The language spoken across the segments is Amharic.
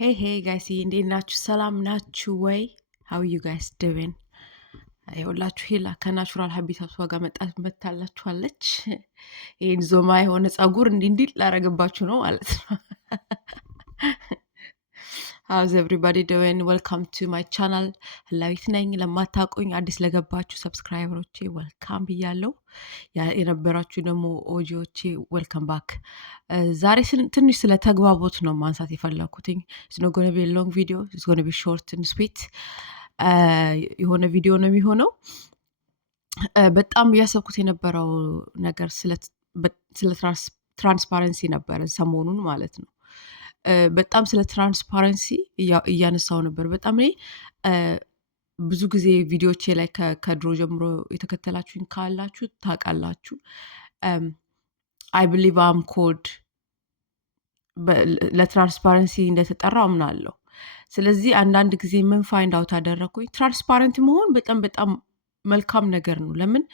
Hey guys, እንዴት ናችሁ? ሰላም ናችሁ ወይ? How you guys doing? ይኸውላችሁ ሄላ ከናቹራል ሀቢታቷ ጋር መታላችኋለች። ይህን ዞማ የሆነ ጸጉር እንዲህ ላረግባችሁ ነው ማለት ነው። How's everybody doing? Welcome to my channel. ህላዊት ነኝ። ለማታውቁኝ አዲስ ለገባችሁ ሰብስክራይበሮቼ ዌልካም ብያለሁ። የነበራችሁ ደግሞ ኦጂዎቼ ዌልካም ባክ። ዛሬ ትንሽ ስለ ተግባቦት ነው ማንሳት የፈለኩትኝ። It's not going to be a long video. It's going to be short and sweet. የሆነ ቪዲዮ ነው የሚሆነው። በጣም እያሰብኩት የነበረው ነገር ስለ ትራንስፓረንሲ ነበረ ሰሞኑን ማለት ነው። በጣም ስለ ትራንስፓረንሲ እያነሳው ነበር። በጣም እኔ ብዙ ጊዜ ቪዲዮቼ ላይ ከድሮ ጀምሮ የተከተላችሁኝ ካላችሁ ታውቃላችሁ። አይ ብሊቭ አም ኮድ ለትራንስፓረንሲ እንደተጠራ አምናለሁ። ስለዚህ አንዳንድ ጊዜ ምን ፋይንድ አውት አደረኩኝ፣ ትራንስፓረንት መሆን በጣም መልካም ነገር ነው። ለምን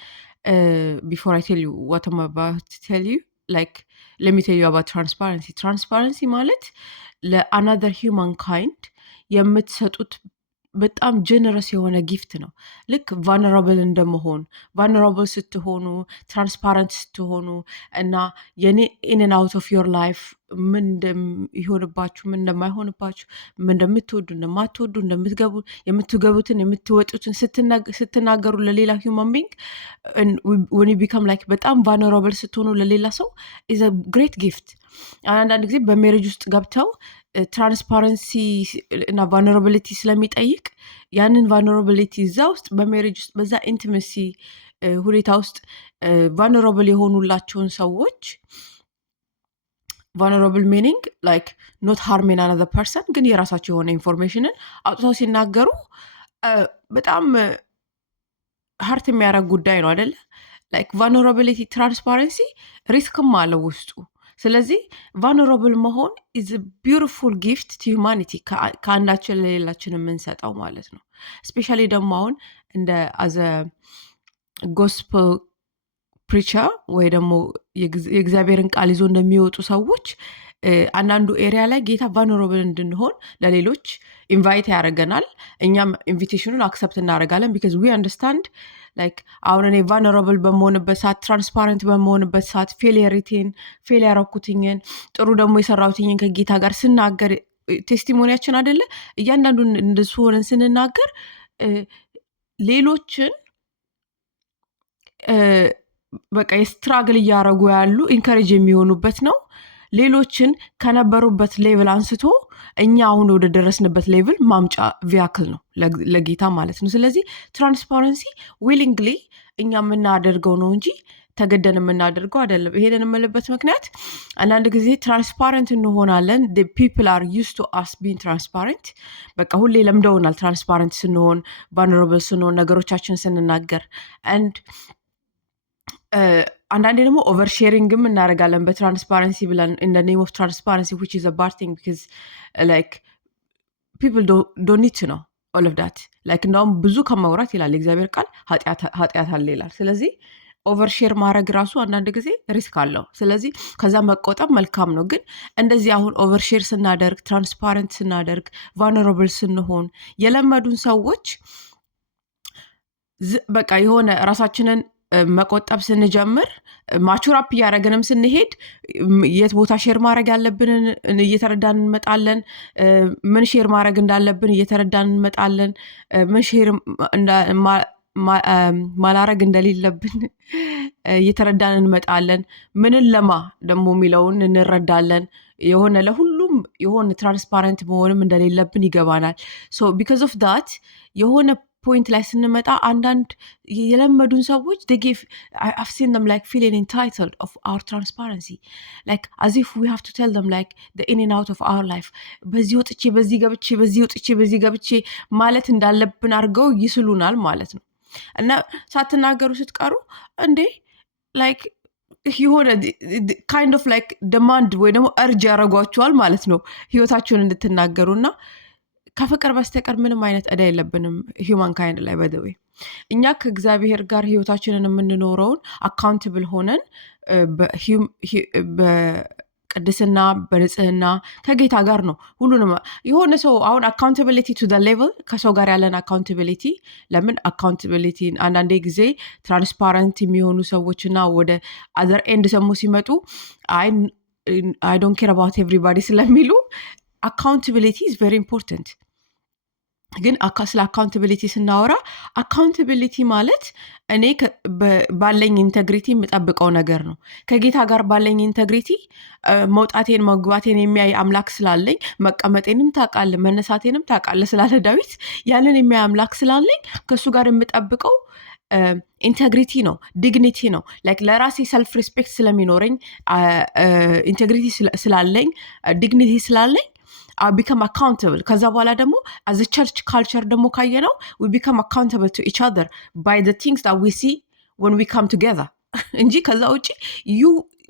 ቢፎር አይ ቴል ዩ ዋት አም አባውት ቱ ቴል ዩ like let me tell you about transparency ማለት ለአናዘር ሂውማን ካይንድ የምትሰጡት በጣም ጀነረስ የሆነ ጊፍት ነው። ልክ ቫልነራብል እንደመሆን ቫልነራብል ስትሆኑ ትራንስፓረንት ስትሆኑ እና የኔ ኢን ኤንድ አውት ኦፍ ዮር ላይፍ ምን እንደሚሆንባችሁ ምን እንደማይሆንባችሁ ምን እንደምትወዱ እንደማትወዱ የምትገቡትን የምትወጡትን ስትናገሩ ለሌላ ሂውማን ቢንግ when you become like በጣም ቫልነራብል ስትሆኑ ለሌላ ሰው is a great gift። አንዳንድ ጊዜ በሜሬጅ ውስጥ ገብተው ትራንስፓረንሲ እና ቫልነራቢሊቲ ስለሚጠይቅ ያንን ቫልነራቢሊቲ እዛ ውስጥ በሜሬጅ ውስጥ በዛ ኢንቲመሲ ሁኔታ ውስጥ ቫልነራብል የሆኑላቸውን ሰዎች ቫልነራብል ሚኒንግ ላይክ ኖት ሃርሚንግ አናዘር ፐርሰን ግን የራሳቸው የሆነ ኢንፎርሜሽንን አውጥተው ሲናገሩ በጣም ሀርት የሚያደርግ ጉዳይ ነው አይደለ? ላይክ ቫልነራቢሊቲ ትራንስፓረንሲ ሪስክም አለው ውስጡ። ስለዚህ ቫልነራብል መሆን ኢዝ ቢዩቲፉል ጊፍት ቱ ሂውማኒቲ ከአንዳችን ለሌላችን የምንሰጠው ማለት ነው። ስፔሻሊ ደግሞ አሁን እንደ አዘ ጎስፐል ፕሪቸር ወይ ደግሞ የእግዚአብሔርን ቃል ይዞ እንደሚወጡ ሰዎች አንዳንዱ ኤሪያ ላይ ጌታ ቫልነራብል እንድንሆን ለሌሎች ኢንቫይት ያደርገናል። እኛም ኢንቪቴሽኑን አክሰፕት እናደርጋለን። ቢካዝ ዊ አንደርስታንድ ላይክ አሁን እኔ ቫልነራብል በመሆንበት ሰዓት ትራንስፓረንት በመሆንበት ሰዓት ፌል ያረኩትኝን ጥሩ ደግሞ የሰራሁትኝን ከጌታ ጋር ስናገር ቴስቲሞኒያችን አይደለ? እያንዳንዱን እንደሱ ሆነን ስንናገር ሌሎችን በቃ የስትራግል እያደረጉ ያሉ ኢንከሬጅ የሚሆኑበት ነው። ሌሎችን ከነበሩበት ሌቭል አንስቶ እኛ አሁን ወደ ደረስንበት ሌቭል ማምጫ ቪያክል ነው ለጌታ ማለት ነው። ስለዚህ ትራንስፓረንሲ ዊሊንግሊ እኛ የምናደርገው ነው እንጂ ተገደን የምናደርገው አይደለም። ይሄንን የምልበት ምክንያት አንዳንድ ጊዜ ትራንስፓረንት እንሆናለን። ፒፕል አር ዩዝ ቱ አስ ቢን ትራንስፓረንት። በቃ ሁሌ ለምደውናል ትራንስፓረንት ስንሆን፣ ቫልነራብል ስንሆን፣ ነገሮቻችን ስንናገር አንድ አንዳንዴ ደግሞ ኦቨር ሼሪንግም እናደርጋለን በትራንስፓረንሲ ብለን in the name of transparency which is a bad thing because like people don't need to know all of that like እንደውም ብዙ ከማውራት ይላል የእግዚአብሔር ቃል ኃጢአት አለ ይላል። ስለዚህ ኦቨር ሼር ማድረግ ራሱ አንዳንድ ጊዜ ሪስክ አለው። ስለዚህ ከዛ መቆጠብ መልካም ነው። ግን እንደዚህ አሁን ኦቨር ሼር ስናደርግ ትራንስፓረንት ስናደርግ ቫልነራብል ስንሆን የለመዱን ሰዎች በቃ የሆነ ራሳችንን መቆጠብ ስንጀምር ማቹር አፕ እያደረግንም ስንሄድ የት ቦታ ሼር ማድረግ ያለብንን እየተረዳን እንመጣለን። ምን ሼር ማድረግ እንዳለብን እየተረዳን እንመጣለን። ምን ሼር ማላረግ እንደሌለብን እየተረዳን እንመጣለን። ምንን ለማ ደግሞ የሚለውን እንረዳለን። የሆነ ለሁሉም የሆነ ትራንስፓረንት መሆንም እንደሌለብን ይገባናል። ሶ ቢካዝ ኦፍ ዳት የሆነ ፖይንት ላይ ስንመጣ አንዳንድ የለመዱን ሰዎች I've seen them like feeling entitled of our transparency like as if we have to tell them like the in and out of our life በዚህ ወጥቼ በዚህ ገብቼ በዚህ ወጥቼ በዚህ ገብቼ ማለት እንዳለብን አድርገው ይስሉናል ማለት ነው። እና ሳትናገሩ ስትቀሩ እንዴ like የሆነ kind of like demand ወይ ደግሞ እርጅ ያደርጓቸዋል ማለት ነው ህይወታቸውን እንድትናገሩና ከፍቅር በስተቀር ምንም አይነት ዕዳ የለብንም ሂውማን ካይንድ ላይ በደዌ እኛ ከእግዚአብሔር ጋር ህይወታችንን የምንኖረውን አካውንትብል ሆነን በቅድስና በንጽህና ከጌታ ጋር ነው ሁሉንም። የሆነ ሰው አሁን አካውንታቢሊቲ ቱ ሌቭል ከሰው ጋር ያለን አካውንታቢሊቲ ለምን አካውንታቢሊቲ አንዳንዴ ጊዜ ትራንስፓረንት የሚሆኑ ሰዎችና ወደ አዘር ኤንድ ሰሞ ሲመጡ አይ ዶንት ኬር አባውት ኤቭሪባዲ ስለሚሉ አካውንታቢሊቲ ኢዝ ቬሪ ኢምፖርታንት። ግን ስለ አካውንታቢሊቲ ስናወራ አካውንታቢሊቲ ማለት እኔ ባለኝ ኢንተግሪቲ የምጠብቀው ነገር ነው። ከጌታ ጋር ባለኝ ኢንተግሪቲ መውጣቴን መግባቴን የሚያይ አምላክ ስላለኝ መቀመጤንም ታውቃለህ መነሳቴንም ታውቃለህ ስላለ ዳዊት ያንን የሚያይ አምላክ ስላለኝ ከእሱ ጋር የምጠብቀው ኢንቴግሪቲ ነው፣ ዲግኒቲ ነው። ላይክ ለራሴ ሰልፍ ሪስፔክት ስለሚኖረኝ ኢንቴግሪቲ ስላለኝ ዲግኒቲ ስላለኝ ቢካም አካውንታብል። ከዛ በኋላ ደግሞ አዘ ቸርች ካልቸር ደግሞ ካየ ነው ዊ ቢካም አካውንታብል ቱ ኢች አዘር ባይ ዘ ቲንግስ ዳት ዊ ሲ ወን ዊ ካም ቱጌዘር እንጂ ከዛ ውጭ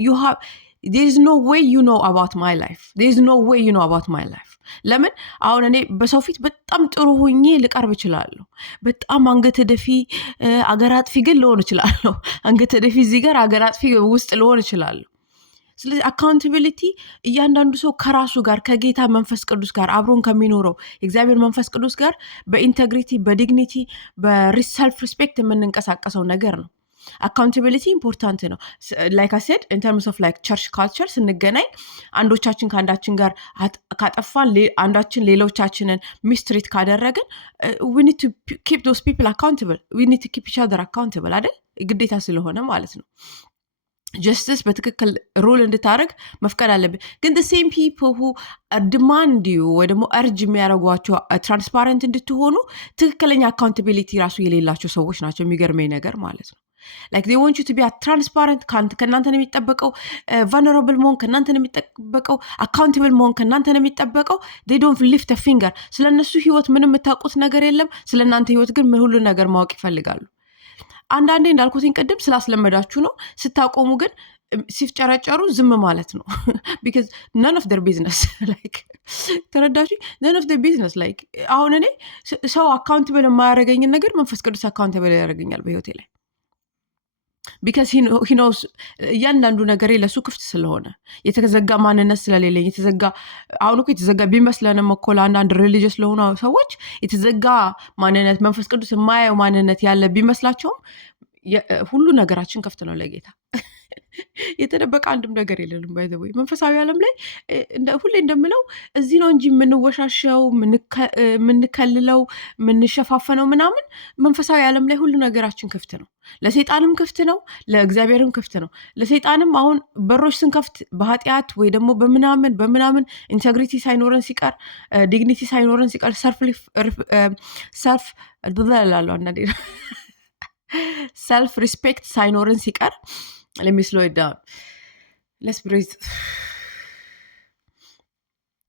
ዩ ሃቭ there is no way you know about my life. there is no way you know about my life. ለምን አሁን እኔ በሰው ፊት በጣም ጥሩ ሆኜ ልቀርብ እችላለሁ። በጣም አንገተ ደፊ አገር አጥፊ ግን ልሆን እችላለሁ። አንገተ ደፊ እዚህ ጋር አገር አጥፊ ውስጥ ልሆን እችላለሁ። ስለዚህ አካውንታቢሊቲ እያንዳንዱ ሰው ከራሱ ጋር ከጌታ መንፈስ ቅዱስ ጋር አብሮን ከሚኖረው የእግዚአብሔር መንፈስ ቅዱስ ጋር በኢንቴግሪቲ በዲግኒቲ በሰልፍ ሪስፔክት የምንንቀሳቀሰው ነገር ነው። አካውንታቢሊቲ ኢምፖርታንት ነው። ላይክ አይ ሴድ ኢን ተርምስ ኦፍ ላይክ ቸርች ካልቸር ስንገናኝ አንዶቻችን ከአንዳችን ጋር ካጠፋን አንዳችን ሌሎቻችንን ሚስትሪት ካደረግን we need to keep those people accountable. we need to keep each other accountable አይደል? ግዴታ ስለሆነ ማለት ነው። ጀስቲስ በትክክል ሩል እንድታደርግ መፍቀድ አለብን። ግን the same people who demand you ወይ ደግሞ እርጅ የሚያደርጓቸው ትራንስፓረንት እንድትሆኑ ትክክለኛ አካውንታቢሊቲ ራሱ የሌላቸው ሰዎች ናቸው። የሚገርመኝ ነገር ማለት ነው። like they want you to be transparent ከእናንተ ነው የሚጠበቀው። vulnerable መሆን ከእናንተ ነው የሚጠበቀው። accountable መሆን ከእናንተ ነው የሚጠበቀው። they don't lift a finger። ስለነሱ ህይወት ምንም የምታውቁት ነገር የለም። ስለእናንተ ህይወት ግን ሁሉ ነገር ማወቅ ይፈልጋሉ። አንዳንዴ እንዳልኩትኝ ቅድም ስላስለመዳችሁ ነው። ስታቆሙ ግን ሲፍጨረጨሩ ዝም ማለት ነው። because none of their business like ተረዳችሁ? none of their business like አሁን እኔ ሰው አካውንታብል የማያደርገኝን ነገር መንፈስ ቅዱስ አካውንታብል ያደርገኛል በህይወቴ ላይ because he knows እያንዳንዱ ነገሬ ለሱ ክፍት ስለሆነ የተዘጋ ማንነት ስለሌለኝ የተዘጋ አሁን እኮ የተዘጋ ቢመስለንም እኮ ለአንዳንድ ሪሊጂየስ ለሆኑ ሰዎች የተዘጋ ማንነት መንፈስ ቅዱስ የማያየው ማንነት ያለ ቢመስላቸውም ሁሉ ነገራችን ክፍት ነው ለጌታ። የተደበቀ አንድም ነገር የለንም። ባይ ዘ ወይ መንፈሳዊ ዓለም ላይ ሁሌ እንደምለው እዚህ ነው እንጂ የምንወሻሸው የምንከልለው የምንሸፋፈነው ምናምን። መንፈሳዊ ዓለም ላይ ሁሉ ነገራችን ክፍት ነው። ለሰይጣንም ክፍት ነው፣ ለእግዚአብሔርም ክፍት ነው። ለሰይጣንም አሁን በሮች ስንከፍት በኃጢአት ወይ ደግሞ በምናምን ኢንቴግሪቲ ሳይኖረን ሲቀር ዲግኒቲ ሳይኖረን ሲቀር ሰልፍ ሪስፔክት ሳይኖረን ሲቀር let me slow it down. let's breathe.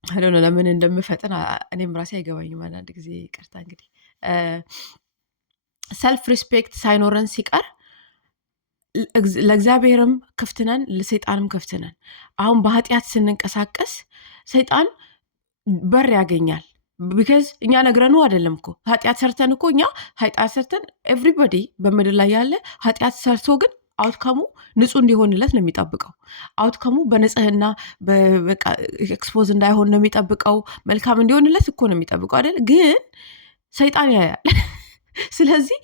I don't know ለምን እንደምፈጥን እኔም ራሴ አይገባኝም አንዳንድ ጊዜ። ይቅርታ እንግዲህ ሰልፍ ሪስፔክት ሳይኖረን ሲቀር ለእግዚአብሔርም ክፍት ነን፣ ለሰይጣንም ክፍት ነን። አሁን በኃጢአት ስንንቀሳቀስ ሰይጣን በር ያገኛል። ቢካዝ እኛ ነግረነው አይደለም እኮ ኃጢአት ሰርተን እኮ እኛ ኃጢአት ሰርተን ኤቭሪባዲ በምድር ላይ ያለ ኃጢአት ሰርቶ ግን አውትካሙ ንጹህ እንዲሆንለት ነው የሚጠብቀው። አውትካሙ በንጽህና በቃ ኤክስፖዝ እንዳይሆን ነው የሚጠብቀው። መልካም እንዲሆንለት እኮ ነው የሚጠብቀው አይደል? ግን ሰይጣን ያያል። ስለዚህ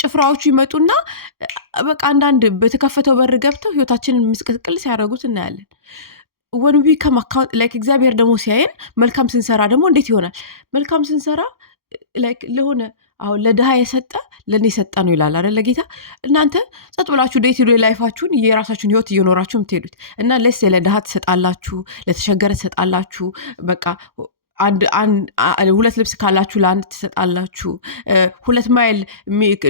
ጭፍራዎቹ ይመጡና በቃ አንዳንድ በተከፈተው በር ገብተው ህይወታችንን ምስቅልቅል ሲያደርጉት እናያለን። when we come account like እግዚአብሔር ደግሞ ሲያየን መልካም ስንሰራ ደግሞ እንዴት ይሆናል? መልካም ስንሰራ like ለሆነ አሁን ለድሃ የሰጠ ለኔ ሰጠ ነው ይላል አይደል ጌታ። እናንተ ጸጥ ብላችሁ ዴይ ቱ ዴይ ላይፋችሁን የራሳችሁን ህይወት እየኖራችሁ የምትሄዱት እና ለስ ለድሃ ትሰጣላችሁ፣ ለተቸገረ ትሰጣላችሁ። በቃ ሁለት ልብስ ካላችሁ ለአንድ ትሰጣላችሁ። 2 ማይል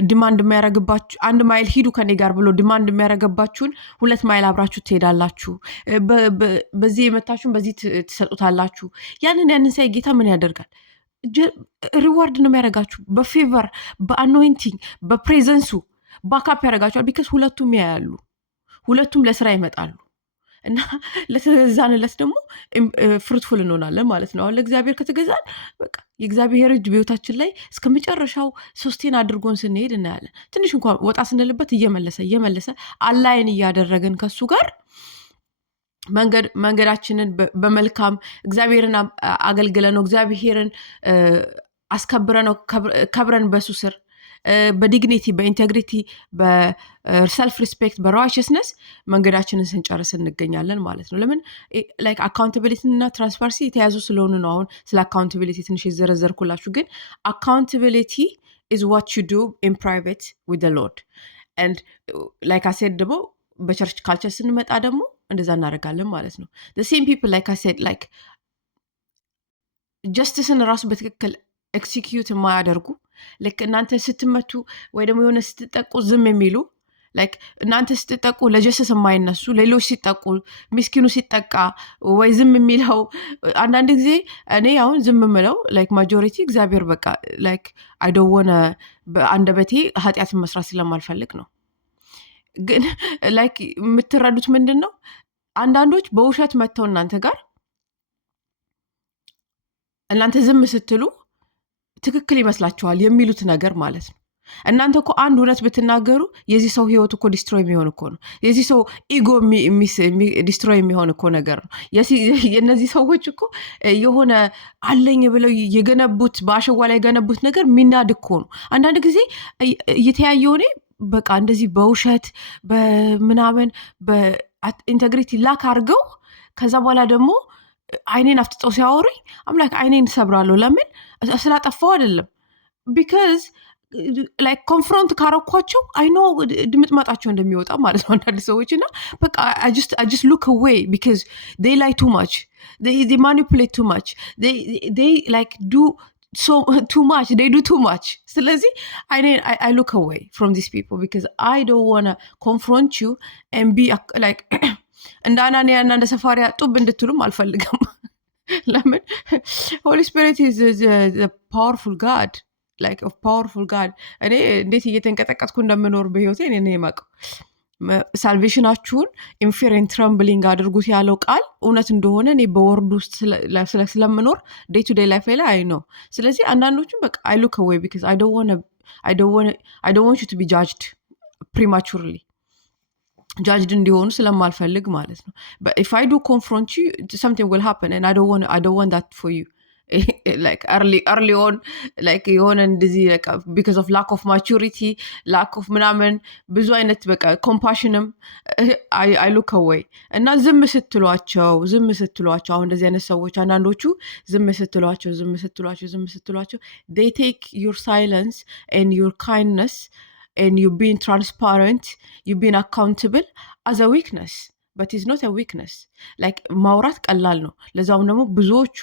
ዲማንድ የሚያደርግባችሁ 1 ማይል ሂዱ ከኔ ጋር ብሎ ዲማንድ የሚያደርግባችሁን 2 ማይል አብራችሁ ትሄዳላችሁ። በዚህ የመታችሁን በዚህ ትሰጡታላችሁ። ያንን ሳይ ጌታ ምን ያደርጋል? ሪዋርድ ነው የሚያደርጋችሁ። በፌቨር በአኖይንቲንግ በፕሬዘንሱ ባካፕ ያደርጋችኋል። ቢካዝ ሁለቱም ያያሉ፣ ሁለቱም ለስራ ይመጣሉ እና ለተገዛንለት ደግሞ ፍሩትፉል እንሆናለን ማለት ነው። አሁን ለእግዚአብሔር ከተገዛን በቃ የእግዚአብሔር እጅ በህይወታችን ላይ እስከ መጨረሻው ሶስቴን አድርጎን ስንሄድ እናያለን። ትንሽ እንኳን ወጣ ስንልበት እየመለሰ አላይን እያደረገን ከሱ ጋር መንገዳችንን በመልካም እግዚአብሔርን አገልግለ ነው እግዚአብሔርን አስከብረ ነው ከብረን በሱ ስር በዲግኒቲ በኢንቴግሪቲ በሰልፍ ሪስፔክት በራይቸስነስ መንገዳችንን ስንጨርስ እንገኛለን ማለት ነው። ለምን ላይክ አካውንታቢሊቲ እና ትራንስፓረንሲ የተያዙ ስለሆኑ ነው። አሁን ስለ አካውንታቢሊቲ ትንሽ የዘረዘርኩላችሁ፣ ግን አካውንታቢሊቲ is what you do in private with the Lord and like I said ደግሞ በቸርች ካልቸር ስንመጣ ደግሞ እንደዛ እናደርጋለን ማለት ነው። the same people like I said like ጀስቲስን ራሱ በትክክል ኤክሲኪዩት የማያደርጉ ልክ እናንተ ስትመቱ ወይ ደግሞ የሆነ ስትጠቁ ዝም የሚሉ ላይክ እናንተ ስትጠቁ ለጀስቲስ የማይነሱ ሌሎች ሲጠቁ ሚስኪኑ ሲጠቃ ወይ ዝም የሚለው አንዳንድ ጊዜ እኔ አሁን ዝም የምለው ላይክ ማጆሪቲ እግዚአብሔር በቃ ላይክ አይደወነ በአንደበቴ ኃጢአትን መስራት ስለማልፈልግ ነው። ግን ላይክ የምትረዱት ምንድን ነው? አንዳንዶች በውሸት መጥተው እናንተ ጋር እናንተ ዝም ስትሉ ትክክል ይመስላችኋል የሚሉት ነገር ማለት ነው። እናንተ እኮ አንድ እውነት ብትናገሩ የዚህ ሰው ህይወት እኮ ዲስትሮይ የሚሆን እኮ ነው። የዚህ ሰው ኢጎ ዲስትሮይ የሚሆን እኮ ነገር ነው። የእነዚህ ሰዎች እኮ የሆነ አለኝ ብለው የገነቡት በአሸዋ ላይ የገነቡት ነገር የሚናድ እኮ ነው። አንዳንድ ጊዜ እየተያየው እኔ በቃ እንደዚህ በውሸት በምናምን በኢንቴግሪቲ ላክ አድርገው ከዛ በኋላ ደግሞ አይኔን አፍጥጠው ሲያወሩኝ አምላክ አይኔን ሰብራለሁ። ለምን? ስላጠፋው አይደለም። ቢካዝ ላይክ ኮንፍሮንት ካረኳቸው አይኖ ድምጥማጣቸው እንደሚወጣ ማለት ነው አንዳንድ ሰዎች እና በቃ I just look away because they lie too much, they manipulate too much, they like do so too much, they do too much. ስለዚህ I look away from these people because I don't want to confront you and be like እንደ አናንያ እና እንደ ሰፋሪያ ጡብ እንድትሉም አልፈልግም። ለምን? ሆሊ ስፒሪት is a powerful God, like a powerful God. እኔ እንዴት እየተንቀጠቀጥኩ እንደምኖር በህይወቴ እኔ ነኝ የማውቀው። ሳልቬሽናችሁን ኢንፊር ኤንድ ትረምብሊንግ አድርጉት ያለው ቃል እውነት እንደሆነ እኔ በወርድ ውስጥ ስለምኖር ዴይ ቱ ዴይ ላይፍ ላይ አይ ነው። ስለዚህ አንዳንዶቹም በቃ I look away because I don't want you to be judged prematurely, judged እንዲሆኑ ስለማልፈልግ ማለት ነው። but if I do confront you, something will happen and I don't want that for you. like early on like የሆነ እንደዚህ like because of lack of maturity, lack of ምናምን ብዙ አይነት በቃ compassionም I look away እና ዝም ስትሏቸው አሁን እንደዚህ አይነት ሰዎች አንዳንዶቹ ዝም ስትሏቸው they take your silence and your kindness and you being transparent, you being accountable as a weakness, but it's not a weakness. like ማውራት ቀላል ነው። ለዛውም ደግሞ ብዙዎቹ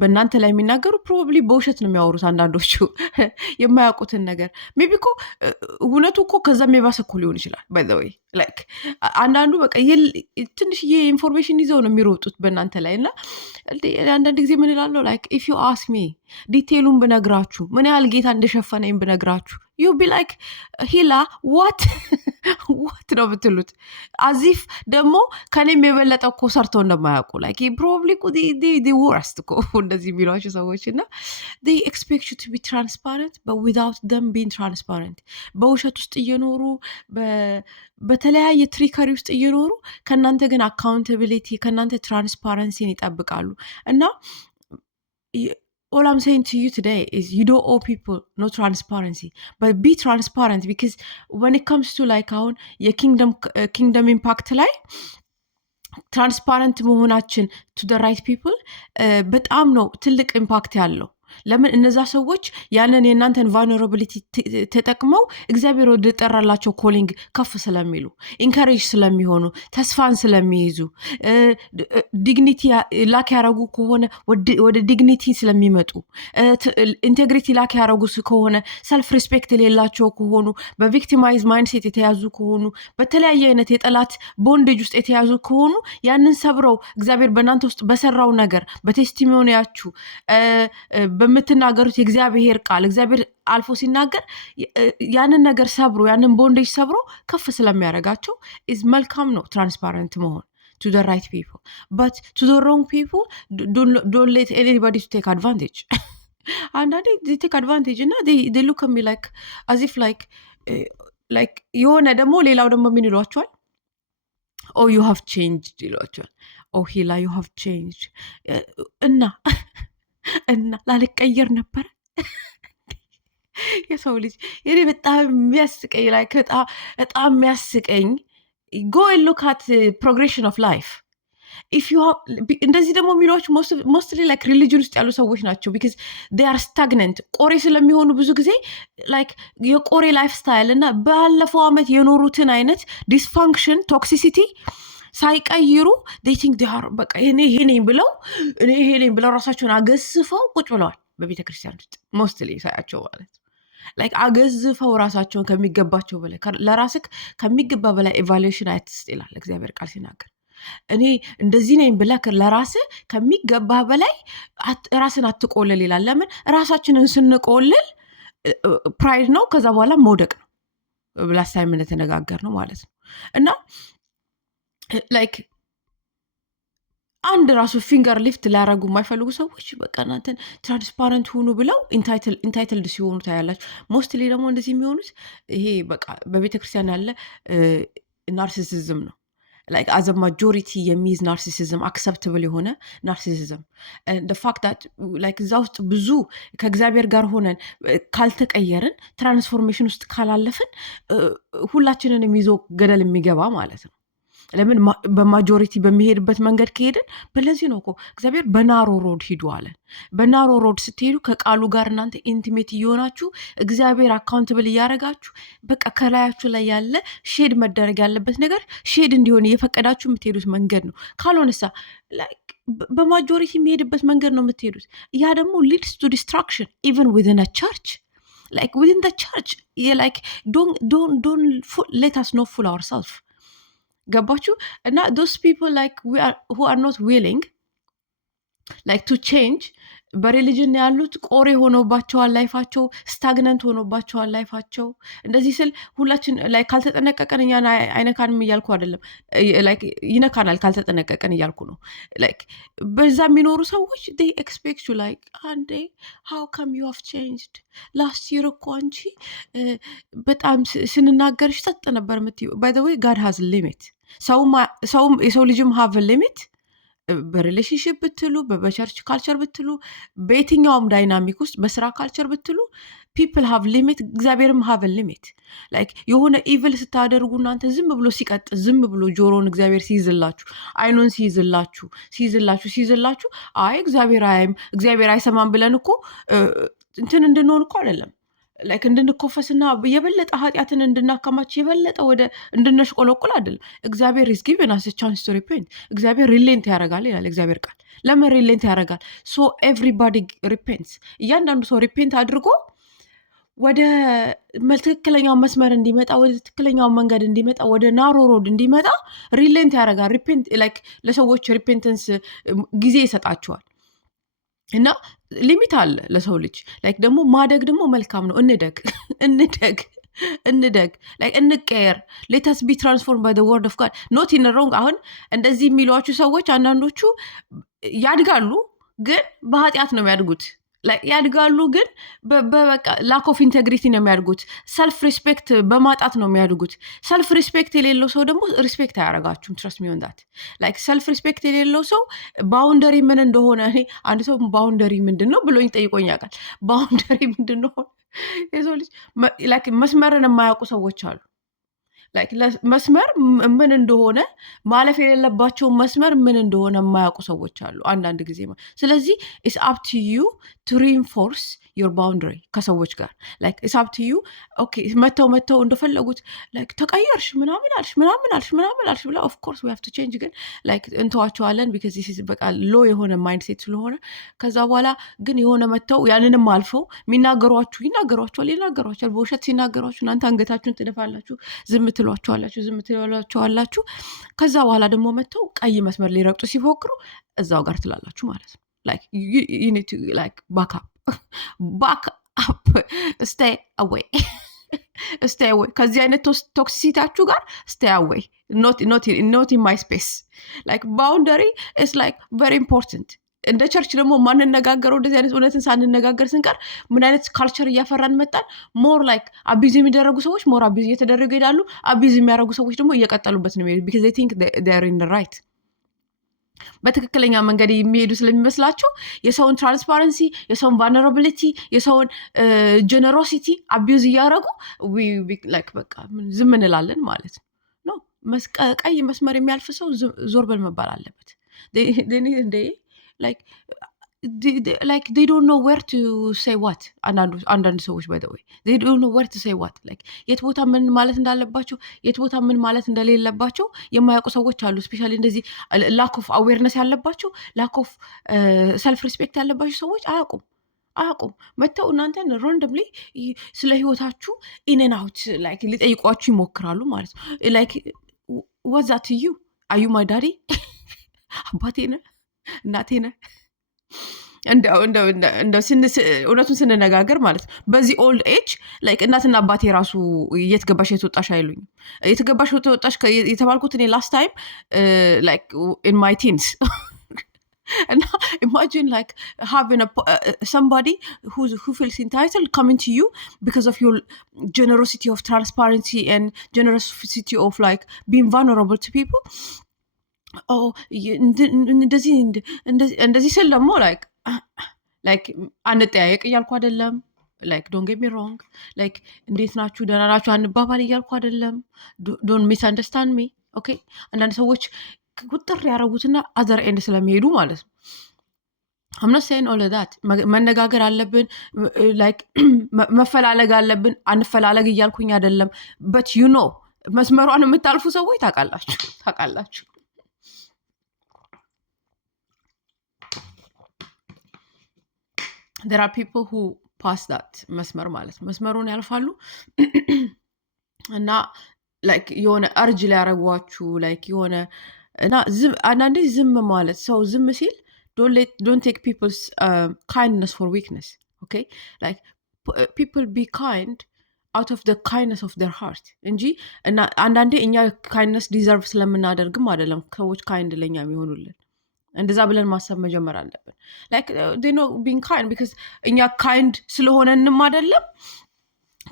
በእናንተ ላይ የሚናገሩ ፕሮባብሊ በውሸት ነው የሚያወሩት። አንዳንዶቹ የማያውቁትን ነገር ሜቢ እኮ እውነቱ እኮ ከዛም የባሰ እኮ ሊሆን ይችላል። by the way like አንዳንዱ በቃ ትንሽዬ ኢንፎርሜሽን ይዘው ነው የሚሮጡት በእናንተ ላይ እና አንዳንድ ጊዜ ምን እላለሁ like if you ask me ዲቴሉን ብነግራችሁ ምን ያህል ጌታ እንደሸፈነኝ ብነግራችሁ you'll be like ሂላ what what ነው ብትሉት አዚፍ ደግሞ ከኔም የበለጠ እኮ ሰርተው እንደማያውቁ like probably they worst እኮ እንደዚህ የሚሏቸው ሰዎች እና they expect you to be transparent but without them being transparent በውሸት ውስጥ እየኖሩ በተለያየ ትሪከሪ ውስጥ እየኖሩ ከእናንተ ግን አካውንታቢሊቲ ከእናንተ ትራንስፓረንሲን ይጠብቃሉ እና all I'm saying to you today is you don't owe people no transparency, but be transparent because when it comes to like አሁን የኪንግደም ኢምፓክት ላይ ትራንስፓረንት መሆናችን to the right people በጣም ነው ትልቅ ኢምፓክት ያለው። ለምን? እነዛ ሰዎች ያንን የእናንተን ቫልነራቢሊቲ ተጠቅመው እግዚአብሔር ወደ ጠራላቸው ኮሊንግ ከፍ ስለሚሉ ኢንካሬጅ ስለሚሆኑ ተስፋን ስለሚይዙ ዲግኒቲ ላክ ያረጉ ከሆነ ወደ ዲግኒቲ ስለሚመጡ ኢንቴግሪቲ ላክ ያረጉ ከሆነ ሰልፍ ሪስፔክት የሌላቸው ከሆኑ በቪክቲማይዝ ማይንድሴት የተያዙ ከሆኑ በተለያየ አይነት የጠላት ቦንዴጅ ውስጥ የተያዙ ከሆኑ ያንን ሰብረው እግዚአብሔር በእናንተ ውስጥ በሰራው ነገር በቴስቲሞኒያችሁ በምትናገሩት የእግዚአብሔር ቃል እግዚአብሔር አልፎ ሲናገር ያንን ነገር ሰብሮ ያንን ቦንዴጅ ሰብሮ ከፍ ስለሚያደርጋቸው መልካም ነው ትራንስፓረንት መሆን to the right people, but to the wrong people don't let anybody to take advantage. And they take advantage and they look at me like as if like የሆነ ደግሞ ሌላው ደግሞ ምን ይሏቸዋል? oh you have changed ይሏቸዋል። ኦ ሂላ ዩ ሃቭ ቼንጅ እና እና ላልቀየር ነበረ የሰው ልጅ የኔ በጣም የሚያስቀኝ ላይ በጣም የሚያስቀኝ ጎ ሉክ አት ፕሮግሬሽን ኦፍ ላይፍ እንደዚህ ደግሞ የሚሏቸው ሞስትሊ ላይክ ሪሊጅን ውስጥ ያሉ ሰዎች ናቸው። ቢካዝ ዴይ አር ስታግነንት ቆሬ ስለሚሆኑ ብዙ ጊዜ ላይክ የቆሬ ላይፍ ስታይል እና ባለፈው ዓመት የኖሩትን አይነት ዲስፋንክሽን ቶክሲሲቲ ሳይቀይሩ ቲንክ በቃ ይሄ ነኝ ብለው ራሳቸውን አገዝፈው ቁጭ ብለዋል በቤተ ክርስቲያን ውስጥ ሞስትሊ ሳያቸው ማለት ላይክ አገዝፈው ራሳቸውን ከሚገባቸው በላይ ለራስክ ከሚገባ በላይ ኤቫሉዌሽን አትስጥ ይላል እግዚአብሔር ቃል ሲናገር። እኔ እንደዚህ ነኝ ብለህ ለራስህ ከሚገባ በላይ ራስን አትቆልል ይላል። ለምን ራሳችንን ስንቆልል ፕራይድ ነው፣ ከዛ በኋላ መውደቅ ነው። ላስት ታይም እንደተነጋገር ነው ማለት ነው። እና ላይክ አንድ ራሱ ፊንገር ሊፍት ሊያደርጉ የማይፈልጉ ሰዎች በቃ እናንተን ትራንስፓረንት ሁኑ ብለው ኢንታይትልድ ሲሆኑ ታያላችሁ። ሞስትሊ ደግሞ እንደዚህ የሚሆኑት ይሄ በቃ በቤተክርስቲያን ያለ ናርሲሲዝም ነው። ላይክ አዘ ማጆሪቲ የሚይዝ ናርሲሲዝም አክሰፕትብል የሆነ ናርሲሲዝም ፋክት ላይክ እዛ ውስጥ ብዙ ከእግዚአብሔር ጋር ሆነን ካልተቀየርን ትራንስፎርሜሽን ውስጥ ካላለፍን ሁላችንን የሚይዞ ገደል የሚገባ ማለት ነው። ለምን በማጆሪቲ በሚሄድበት መንገድ ከሄድን በለዚህ ነው እኮ እግዚአብሔር በናሮ ሮድ ሂዱ አለን። በናሮ ሮድ ስትሄዱ ከቃሉ ጋር እናንተ ኢንቲሜት እየሆናችሁ እግዚአብሔር አካውንትብል እያደረጋችሁ በቃ ከላያችሁ ላይ ያለ ሼድ መደረግ ያለበት ነገር ሼድ እንዲሆን እየፈቀዳችሁ የምትሄዱት መንገድ ነው። ካልሆነሳ በማጆሪቲ የሚሄድበት መንገድ ነው የምትሄዱት። ያ ደግሞ ሊድስ ቱ ዲስትራክሽን ኢቨን ዊዝን አ ቸርች like within the church like don't let us not fool ourselves ገባችሁ? እና those people like who are not willing like to change በሪሊጅን ያሉት ቆሬ ሆኖባቸዋል ላይፋቸው፣ ስታግነንት ሆኖባቸዋል ላይፋቸው። እንደዚህ ስል ሁላችን ላይ ካልተጠነቀቀን እኛን አይነካንም እያልኩ አይደለም። like ይነካናል ካልተጠነቀቀን እያልኩ ነው። like በዛ የሚኖሩ ሰዎች they expect you like አንዴ how come you have changed last year እኮ አንቺ በጣም ስንናገርሽ ጸጥ ነበር የምትይው። by the way God has a limit። ሰውም የሰው ልጅም have a limit። በሪሌሽንሽፕ ብትሉ፣ በቸርች ካልቸር ብትሉ፣ በየትኛውም ዳይናሚክ ውስጥ በስራ ካልቸር ብትሉ ፒፕል ሃቭ ሊሚት፣ እግዚአብሔርም ሃቭ ሊሚት። ላይክ የሆነ ኢቭል ስታደርጉ እናንተ ዝም ብሎ ሲቀጥ ዝም ብሎ ጆሮን እግዚአብሔር ሲይዝላችሁ፣ አይኑን ሲይዝላችሁ አይ እግዚአብሔር አያይም እግዚአብሔር አይሰማም ብለን እኮ እንትን እንድንሆን እኮ አይደለም። ላይክ እንድንኮፈስና የበለጠ ኃጢአትን እንድናከማች የበለጠ ወደ እንድነሽቆለቁል አይደለም። እግዚአብሔር is given us a chance to repent። እግዚአብሔር ሪሌንት ያደርጋል ይላል እግዚአብሔር ቃል። ለምን ሪሌንት ያደርጋል? so everybody repents። እያንዳንዱ ሰው ሪፔንት አድርጎ ወደ ትክክለኛው መስመር እንዲመጣ፣ ወደ ትክክለኛው መንገድ እንዲመጣ፣ ወደ ናሮ ሮድ እንዲመጣ ሪሌንት ያደርጋል። ሪፔንት ላይክ ለሰዎች ሪፔንተንስ ጊዜ ይሰጣቸዋል። እና ሊሚት አለ ለሰው ልጅ። ላይክ ደግሞ ማደግ ደግሞ መልካም ነው። እንደግ ላይክ እንቀየር። let us be transformed by the word of God not in a wrong። አሁን እንደዚህ የሚሏችሁ ሰዎች አንዳንዶቹ ያድጋሉ፣ ግን በኃጢአት ነው የሚያድጉት። ያድጋሉ ግን በበቃ ላክ ኦፍ ኢንቴግሪቲ ነው የሚያድጉት። ሰልፍ ሪስፔክት በማጣት ነው የሚያድጉት። ሰልፍ ሪስፔክት የሌለው ሰው ደግሞ ሪስፔክት አያደርጋችሁም። ትረስት ሚ ኦን ዳት። ላይክ ሰልፍ ሪስፔክት የሌለው ሰው ባውንደሪ ምን እንደሆነ እኔ አንድ ሰው ባውንደሪ ምንድን ነው ብሎኝ ጠይቆኝ ያውቃል። ባውንደሪ ምንድን ነው? የሰው ልጅ ላይክ መስመርን የማያውቁ ሰዎች አሉ። መስመር ምን እንደሆነ ማለፍ የሌለባቸውን መስመር ምን እንደሆነ የማያውቁ ሰዎች አሉ አንዳንድ ጊዜ። ስለዚህ ኢትስ አፕ ቱ ዩ ቱ ሪንፎርስ ዮር ባውንደሪ ከሰዎች ጋር። ኢትስ አፕ ቱ ዩ ኦኬ። መተው እንደፈለጉት ተቀየርሽ ምናምን አልሽ ብላ ኦፍኮርስ ዊ ሃቭ ቱ ቼንጅ። ግን እንተዋቸዋለን ቢካዝ ዚስ ኢዝ በቃ ሎ የሆነ ማይንድ ሴት ስለሆነ። ከዛ በኋላ ግን የሆነ መተው ያንንም አልፈው ይናገሯቸዋል። በውሸት ሲናገሯችሁ እናንተ አንገታችሁን ትደፋላችሁ፣ ዝም ትሏቸዋላችሁ። ከዛ በኋላ ደግሞ መተው ቀይ መስመር ሊረግጡ ሲፎክሩ እዛው ጋር ትላላችሁ ማለት ነው። you need to back up stay away ከዚህ አይነት ቶክሲሲቲያችሁ ጋር stay away, not in my space. boundary is very important. እንደ ቸርች ደግሞ ማንነጋገረው እንደዚህ አይነት እውነትን ሳንነጋገር ስንቀር ምን አይነት ካልቸር እያፈራን መጣን? ሞር አቢዝ የሚደረጉ ሰዎች ሞር አቢዝ እየተደረጉ ይሄዳሉ። አቢዝ የሚያደርጉ ሰዎች ደግሞ እየቀጠሉበት ነው because they think they are in the right። በትክክለኛ መንገድ የሚሄዱ ስለሚመስላቸው የሰውን ትራንስፓረንሲ፣ የሰውን ቫልነራቢሊቲ፣ የሰውን ጀነሮሲቲ አቢዩዝ እያደረጉ በቃ ዝም እንላለን ማለት ነው። ቀይ መስመር የሚያልፍ ሰው ዞር በል መባል አለበት። like they don't know where to say what አንዳንድ ሰዎች by the way they don't know where to say what like የት ቦታ ምን ማለት እንዳለባቸው የት ቦታ ምን ማለት እንደሌለባቸው የማያውቁ ሰዎች አሉ። ስፔሻሊ እንደዚህ lack of awareness ያለባቸው lack of self respect ያለባቸው ሰዎች አያውቁም መተው እናንተን randomly ስለ ህይወታችሁ in and out like ሊጠይቋችሁ ይሞክራሉ ማለት ነው። like what's that to you? are you my daddy? አባቴ ነህ እናቴ ነህ? እንደው እውነቱን ስንነጋገር ማለት ነው በዚህ ኦልድ ኤጅ ላይክ እናትና አባቴ ራሱ የት ገባሽ የት ወጣሽ አይሉኝም። የት ገባሽ የት ወጣሽ የተባልኩት እኔ ላስት ታይም ላይክ ኢን ማይ ቲንስ and imagine like having somebody who feels entitled coming to you because of your generosity of transparency and generosity of like being vulnerable to people. እንደዚህ ስል ደግሞ ላይክ አንጠያየቅ እያልኩ አይደለም። ላይክ ዶንት ጌት ሚ ሮንግ ላይክ እንዴት ናችሁ ደህና ናችሁ አንባባል እያልኩ አይደለም። ዶንት ሚስ አንደርስታንድ ሚ ኦኬ። አንዳንድ ሰዎች ቁጥር ያደረጉትና አዘር ኤንድ ስለሚሄዱ ማለት ነው። አምናት ሳይን ኦል ዳት መነጋገር አለብን ላይክ መፈላለግ አለብን። አንፈላለግ እያልኩኝ አይደለም። በት ዩ ኖ መስመሯን የምታልፉ ሰዎች ታውቃላችሁ። there are people who pass that መስመር ማለት መስመሩን ያልፋሉ እና like የሆነ እርጅ ሊያረጓችሁ like የሆነ እና አንዳንዴ ዝም ማለት ሰው ዝም ሲል don't take people's kindness for weakness. okay like people be kind out of the kindness of their heart እንጂ እና አንዳንዴ እኛ kindness deserve ስለምናደርግም አይደለም ሰዎች kind ለኛ የሚሆኑልን። እንደዛ ብለን ማሰብ መጀመር አለብን። like they know being kind because እኛ kind ስለሆነንም አይደለም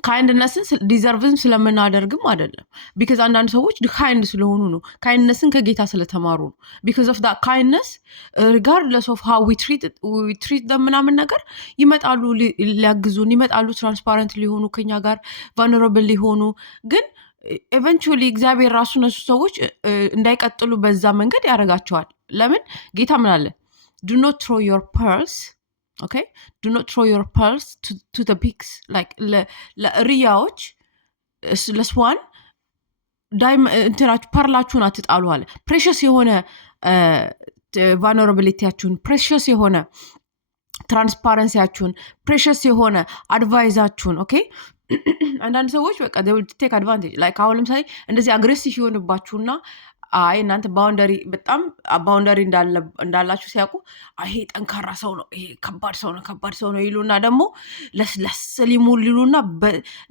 kindnessን ዲዘርቭን ስለምናደርግም አይደለም። because አንዳንድ ሰዎች kind ስለሆኑ ነው kindnessን ከጌታ ስለተማሩ ነው። because of that kindness regardless of how we treat them ምናምን ነገር ይመጣሉ ሊያግዙን ይመጣሉ ትራንስፓረንት ሊሆኑ ከኛ ጋር vulnerable ሊሆኑ ግን ኤቨንቹዋሊ እግዚአብሔር ራሱ እነሱ ሰዎች እንዳይቀጥሉ በዛ መንገድ ያደርጋቸዋል። ለምን ጌታ ምን አለ? do not throw your pearls okay do not throw your pearls to the pigs like ለሪያዎች ለስዋን እንትናችሁ ፐርላችሁን አትጣሉ አለ። ፕሬሸስ የሆነ ቫልነራቢሊቲያችሁን ፕሬሸስ የሆነ ትራንስፓረንሲያችሁን ፕሬሸስ የሆነ አድቫይዛችሁን ኦኬ አንዳንድ ሰዎች በቃ ቴክ አድቫንቴጅ ላይክ አሁን ለምሳሌ እንደዚህ አግሬሲቭ ይሆንባችሁና አይ እናንተ ባውንደሪ በጣም ባውንደሪ እንዳላችሁ ሲያውቁ ይሄ ጠንካራ ሰው ነው ይሄ ከባድ ሰው ነው ይሉና ደግሞ ለስለስ ሊሉና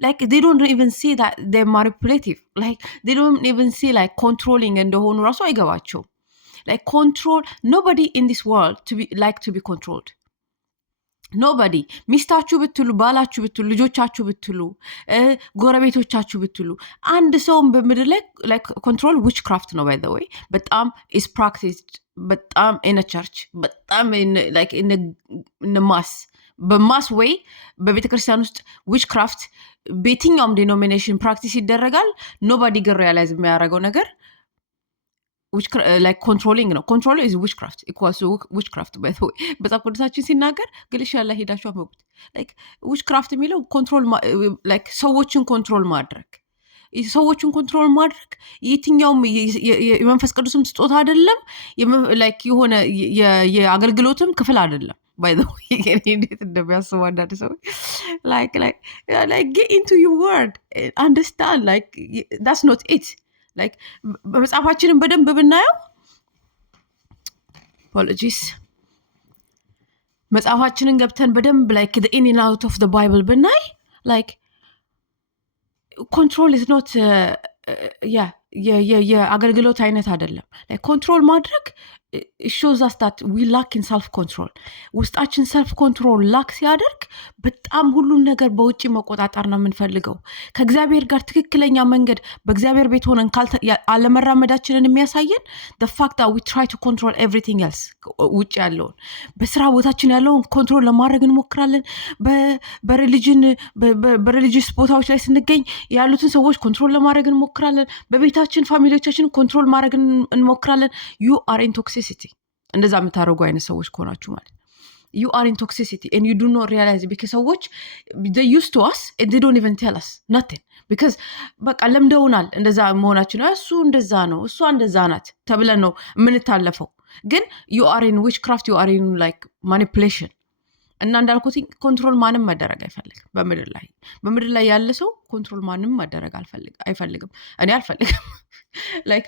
like they don't even see that they're manipulative like they don't even see like controlling እንደሆኑ ራሱ አይገባቸው like control nobody in this world to be controlled ኖባዲ ሚስታችሁ ብትሉ ባላችሁ ብትሉ ልጆቻችሁ ብትሉ ጎረቤቶቻችሁ ብትሉ አንድ ሰውን በምድር ላይ ኮንትሮል ዊች ክራፍት ነው ባይ ዘ ወይ በጣም ኢስ ፕራክቲስድ በጣም ኢን ቸርች በጣም ላይክ ኢን ማስ በማስ ወይ በቤተክርስቲያን ውስጥ ዊች ክራፍት በየትኛውም ዲኖሚኔሽን ፕራክቲስ ይደረጋል። ኖባዲ ግን ሪያላይዝ የሚያደርገው ነገር like controlling ነው። control is witchcraft equals to witchcraft by the way በጣም ቅዱሳችን ሲናገር ግልሻ ላይ ሄዳችሁ አመቡት like witchcraft የሚለው ኮንትሮል like ሰዎችን ኮንትሮል ማድረግ የትኛውም የመንፈስ ቅዱስም ስጦታ አይደለም like የሆነ የአገልግሎትም ክፍል አይደለም by the way እንዴት እንደሚያስቡ አንዳንድ ሰዎች like get into your word understand like that's not it like በመጽሐፋችንን በደንብ ብናየው apologies መጽሐፋችንን ገብተን በደንብ like the in and out of the Bible ብናይ like control is not የአገልግሎት አይነት አይደለም። like control ማድረግ shows us that we lack in self control ውስጣችን self control ላክ ሲያደርግ በጣም ሁሉን ነገር በውጪ መቆጣጠር ነው የምንፈልገው። ከእግዚአብሔር ጋር ትክክለኛ መንገድ በእግዚአብሔር ቤት ሆነን አለመራመዳችንን የሚያሳየን the fact that we try to control everything else ውጪ ያለውን በስራ ቦታችን ያለውን ኮንትሮል ለማድረግ እንሞክራለን። በሪሊጂየስ ቦታዎች ላይ ስንገኝ ያሉትን ሰዎች ኮንትሮል ለማድረግ እንሞክራለን። በቤታችን ፋሚሊዎቻችን ኮንትሮል ማድረግ እንሞክራለን። you are in toxicity እንደዛ የምታደርጉ አይነት ሰዎች ከሆናችሁ ማለት you are in toxicity and you do not realize it because ሰዎች they used to us and they don't even tell us nothing because በቃ ለምደውናል እንደዛ መሆናችን እሱ እንደዛ ነው እሷ እንደዛ ናት ተብለን ነው የምንታለፈው። ግን you are in witchcraft, you are in like manipulation እና እንዳልኩት ኮንትሮል ማንም ማደረግ አይፈልግም። በምድር ላይ ያለ ሰው ኮንትሮል ማንም ማደረግ አይፈልግም። እኔ አልፈልግም። like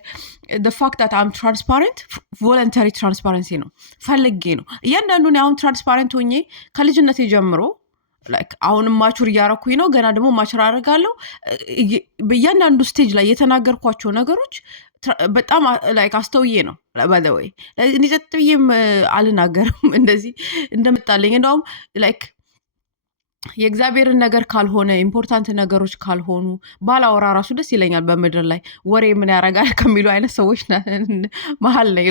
the fact that I'm transparent, voluntary transparency ነው ፈልጌ ነው እያንዳንዱን አሁን ትራንስፓረንት ሆኜ ከልጅነቴ ጀምሮ like አሁንም ማቹር እያረኩኝ ነው። ገና ደግሞ ማቹር አደርጋለሁ። በእያንዳንዱ ስቴጅ ላይ የተናገርኳቸው ነገሮች በጣም like አስተውዬ ነው by the way እኔ ጸጥ ብዬም አልናገርም እንደዚህ እንደምጣለኝ። እንደውም like የእግዚአብሔርን ነገር ካልሆነ ኢምፖርታንት ነገሮች ካልሆኑ ባላወራ ራሱ ደስ ይለኛል። በምድር ላይ ወሬ ምን ያረጋል ከሚሉ አይነት ሰዎች መሀል ነኝ።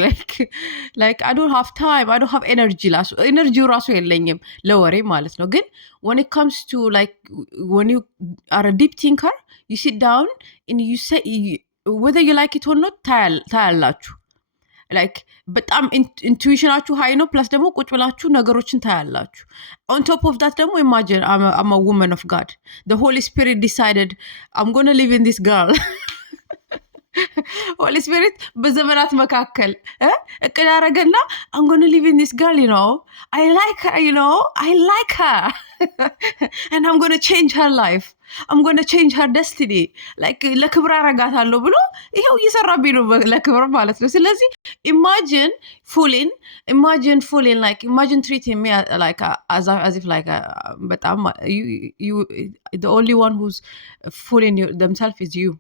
like I don't have time, I don't have energy ራሱ የለኝም ለወሬ ማለት ነው። ግን when it comes to like when you are a deep thinker, you sit down and you say whether you like it or not ታያላችሁ። like በጣም ኢንቱዊሽናችሁ ሃይ ነው። ፕላስ ደግሞ ቁጭ ብላችሁ ነገሮችን ታያላችሁ። on top of that ደግሞ imagine I'm a woman of God. The Holy Spirit decided I'm going to live in this girl. Holy Spirit በዘመናት መካከል እቅድ አደረገና I'm going to live in this girl, you know. I like her, you know. I like her. And I'm going to change her life. I'm going to change her destiny. like ለክብር አረጋታለሁ ብሎ ይሄው እየሰራብኝ ነው ለክብር ማለት ነው። ስለዚህ imagine fooling like imagine treating me like as if like በጣም you the only one who's fooling themselves is you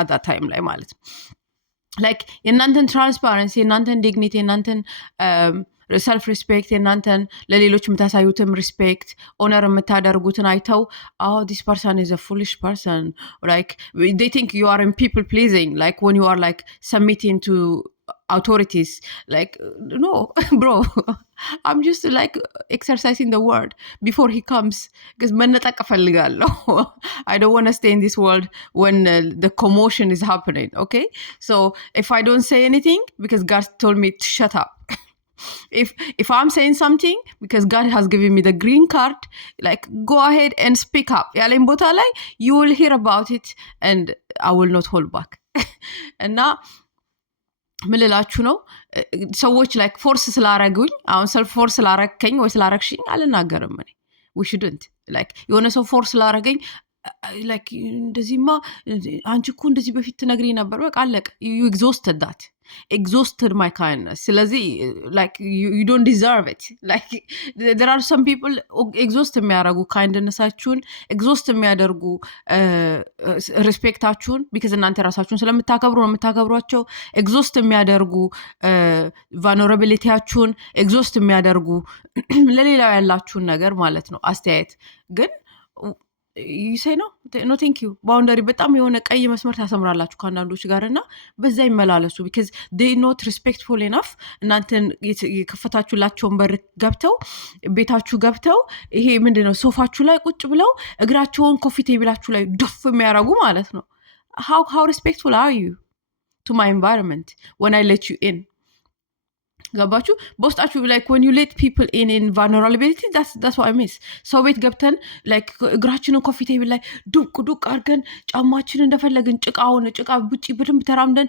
at that time ላይ ማለት ነው። like የእናንተን ትራንስፓረንሲ የእናንተን ዲግኒቲ የእናንተን ሰልፍ ሪስፔክት የእናንተን ለሌሎች የምታሳዩትም ሪስፔክት ኦነር የምታደርጉትን አይተው this person is a foolish person, like they think you are in people pleasing, like when you are like submitting to authorities, like no bro, I'm just like exercising the word before he comes because መነጠቅ እፈልጋለሁ. I don't want to stay in this world when the commotion is happening. Okay, so if I don't say anything because God told me to shut up, if I'm saying something because God has given me the green card, like go ahead and speak up ያለኝ ቦታ ላይ you will hear about it and I will not hold back. እና ምን ልላችሁ ነው ሰዎች like ፎርስ ስላረጉኝ አሁን ሰልፍ ፎርስ ስላረከኝ ወይ ስላረክሽኝ አልናገርም። እኔ we shouldn't like የሆነ ሰው ፎርስ ስላረገኝ like እንደዚህማ አንቺ እኮ እንደዚህ በፊት ትነግሪኝ ነበር በቃ አለቀ። you exhausted my kindness. ስለዚህ like you don't deserve it. like there are some people exhaust የሚያደርጉ kindnessአችሁን exhaust የሚያደርጉ ሪስፔክታችሁን because እናንተ ራሳችሁን ስለምታከብሩ ነው የምታከብሯቸው። exhaust የሚያደርጉ vulnerabilityአችሁን exhaust የሚያደርጉ ለሌላው ያላችሁን ነገር ማለት ነው አስተያየት ግን you say no thank you ባውንደሪ በጣም የሆነ ቀይ መስመር ታሰምራላችሁ ከአንዳንዶች ጋር እና በዛ ይመላለሱ because they not respectful enough እናንተን የከፈታችሁላቸውን በር ገብተው ቤታችሁ ገብተው ይሄ ምንድነው ሶፋችሁ ላይ ቁጭ ብለው እግራቸውን ኮፊ ቴብላችሁ ላይ ዶፍ የሚያረጉ ማለት ነው። how respectful are you to my environment when I let you in? ገባችሁ? በውስጣችሁ like when you let people in vulnerability, that's what I miss. ሰው ቤት ገብተን like እግራችንን ኮፊ ቴብል ላይ ዱቅ አድርገን ጫማችንን እንደፈለግን ጭቃ ውጪ በደንብ ተራምደን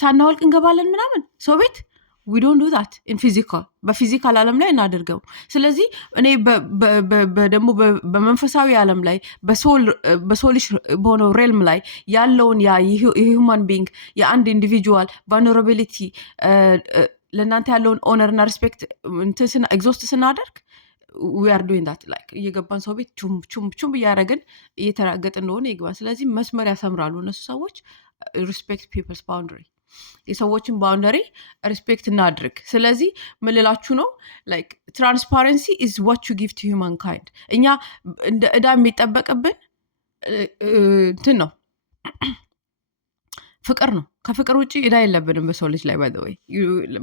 ሳናወልቅ እንገባለን ምናምን ሰው ቤት we don't do that in physical በፊዚካል ዓለም ላይ እናደርገው። ስለዚህ እኔ ደግሞ በመንፈሳዊ ዓለም ላይ በሶሊሽ በሆነው ሬልም ላይ ያለውን የሂውማን ቢንግ የአንድ ኢንዲቪጁዋል ቫልነራቢሊቲ ለእናንተ ያለውን ኦነርና ሪስፔክት ኤግዞስት ስናደርግ we are doing that like እየገባን ሰው ቤት ቹም እያደረግን እየተራገጥ እንደሆነ ይግባ። ስለዚህ መስመር ያሰምራሉ እነሱ ሰዎች respect people's boundary የሰዎችን ባውንደሪ ሪስፔክት እናድርግ። ስለዚህ ምን ልላችሁ ነው ላይክ ትራንስፓረንሲ ኢዝ ዋት ዩ ጊቭ ቱ ሂውማን ካይንድ። እኛ እንደ ዕዳ የሚጠበቅብን እንትን ነው ፍቅር ነው። ከፍቅር ውጭ ዕዳ የለብንም በሰው ልጅ ላይ ባይዘወይ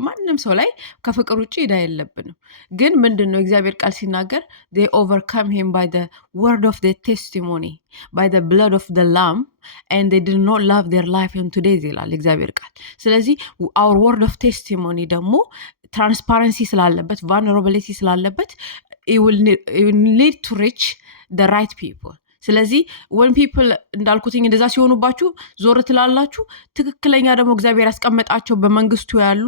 ማንም ሰው ላይ ከፍቅር ውጭ ዕዳ የለብንም። ግን ምንድን ነው እግዚአብሔር ቃል ሲናገር they overcome him by the word of their testimony by the blood of the lamb and they did not love their life unto death ይላል እግዚአብሔር ቃል። ስለዚህ our word of testimony ደግሞ ትራንስፓረንሲ ስላለበት vulnerability ስላለበት it will need to reach the right people። ስለዚህ when people እንዳልኩትኝ እንደዛ ሲሆኑባችሁ ዞር ትላላችሁ። ትክክለኛ ደግሞ እግዚአብሔር ያስቀመጣቸው በመንግስቱ ያሉ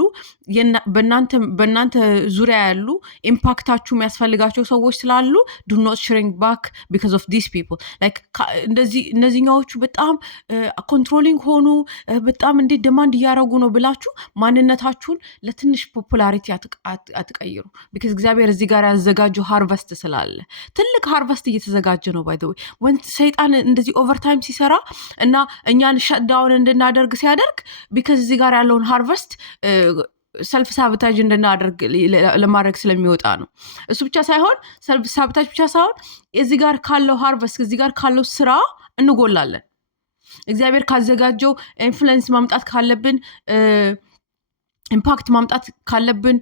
በእናንተ ዙሪያ ያሉ ኢምፓክታችሁ የሚያስፈልጋቸው ሰዎች ስላሉ do not shrink back because of these people like እነዚህኛዎቹ በጣም ኮንትሮሊንግ ሆኑ በጣም እንዴት ደማንድ እያደረጉ ነው ብላችሁ ማንነታችሁን ለትንሽ ፖፑላሪቲ አትቀይሩ። because እግዚአብሔር እዚህ ጋር ያዘጋጀው ሃርቨስት ስላለ ትልቅ ሃርቨስት እየተዘጋጀ ነው by the way when ሰይጣን እንደዚህ ኦቨርታይም ሲሰራ እና እኛን ሸትዳውን እንድናደርግ ሲያደርግ ቢካዝ እዚህ ጋር ያለውን ሃርቨስት ሰልፍ ሳብታጅ እንድናደርግ ለማድረግ ስለሚወጣ ነው። እሱ ብቻ ሳይሆን ሰልፍ ሳብታጅ ብቻ ሳይሆን እዚህ ጋር ካለው ሃርቨስት እዚህ ጋር ካለው ስራ እንጎላለን። እግዚአብሔር ካዘጋጀው ኢንፍሉዌንስ ማምጣት ካለብን ኢምፓክት ማምጣት ካለብን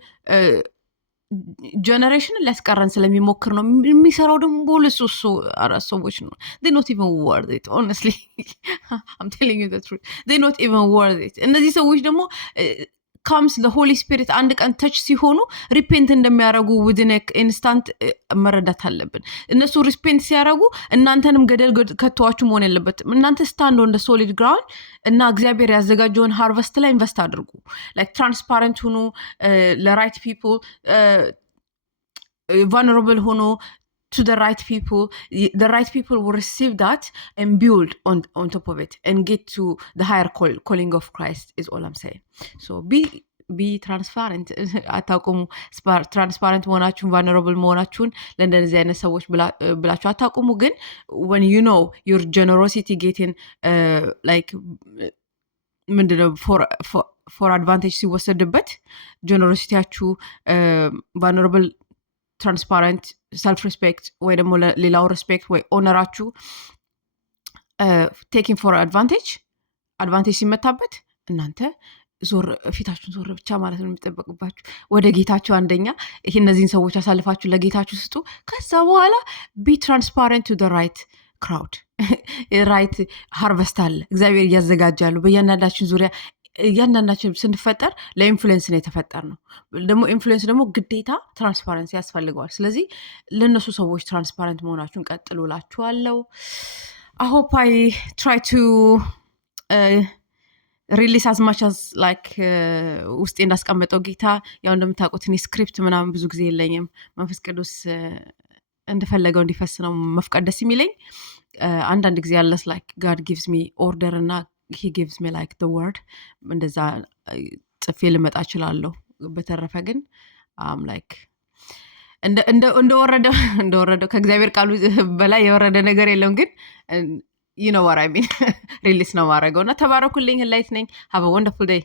ጀነሬሽንን ሊያስቀረን ስለሚሞክር ነው የሚሰራው። ደግሞ ለሶስት አራት ሰዎች ነው they not even worth it honestly I'm telling you the truth they not even worth it። እነዚህ ሰዎች ደግሞ comes the Holy Spirit አንድ ቀን ተች ሲሆኑ ሪፔንት እንደሚያደርጉ within instant መረዳት አለብን። እነሱ ሪፔንት ሲያደርጉ እናንተንም ገደል ከተዋችሁ መሆን የለበትም። እናንተ ስታንድ on the solid ground እና እግዚአብሔር ያዘጋጀውን ሃርቨስት ላይ ኢንቨስት አድርጉ። like transparent ሁኑ ለራይት people vulnerable ሆኖ to the right people. The right people will receive that and build on top of it and get to the higher calling of Christ is all I'm saying. So be transparent. አታቁሙ ትራንስፓረንት መሆናችሁን vulnerable መሆናችሁን ለእንደዚህ አይነት ሰዎች ብላችሁ አታቁሙ። ግን when you know your generosity getting like ምንድነው for advantage ሲወሰድበት ጀነሮሲቲያችሁ vulnerable ትራንስፓረንት ሰልፍ ሪስፔክት ወይ ደግሞ ሌላው ሪስፔክት ወይ ኦነራችሁ ቴኪንግ ፎር አድቫንቴጅ ሲመታበት እናንተ ፊታችሁን ዞር ብቻ ማለት ነው የሚጠበቅባችሁ። ወደ ጌታችሁ አንደኛ ይሄ እነዚህን ሰዎች አሳልፋችሁ ለጌታችሁ ስጡ። ከዛ በኋላ ቢ ትራንስፓረንት ቱ ዘ ራይት ክራውድ ራይት ሃርቨስት አለ እግዚአብሔር እያዘጋጃሉ በእያንዳንዳችን ዙሪያ። እያንዳንዳችን ስንፈጠር ለኢንፍሉዌንስ ነው የተፈጠር ነው። ደግሞ ኢንፍሉዌንስ ደግሞ ግዴታ ትራንስፓረንሲ ያስፈልገዋል። ስለዚህ ለእነሱ ሰዎች ትራንስፓረንት መሆናችሁን ቀጥሉ እላችኋለሁ። I hope I try to release as much as like ውስጤ እንዳስቀመጠው ጌታ። ያው እንደምታውቁት እኔ ስክሪፕት ምናምን ብዙ ጊዜ የለኝም። መንፈስ ቅዱስ እንደፈለገው እንዲፈስ ነው መፍቀድ ደስ የሚለኝ። አንዳንድ ጊዜ ያለስ like God gives me order እና he gives me like the word እንደዛ ጽፌ ልመጣ እችላለሁ። በተረፈ ግን like እንደወረደው ከእግዚአብሔር ቃሉ በላይ የወረደ ነገር የለም። ግን you know what I mean ሪሊስ ነው ማድረገው እና ተባረኩልኝ። ላይት ነኝ። have a wonderful day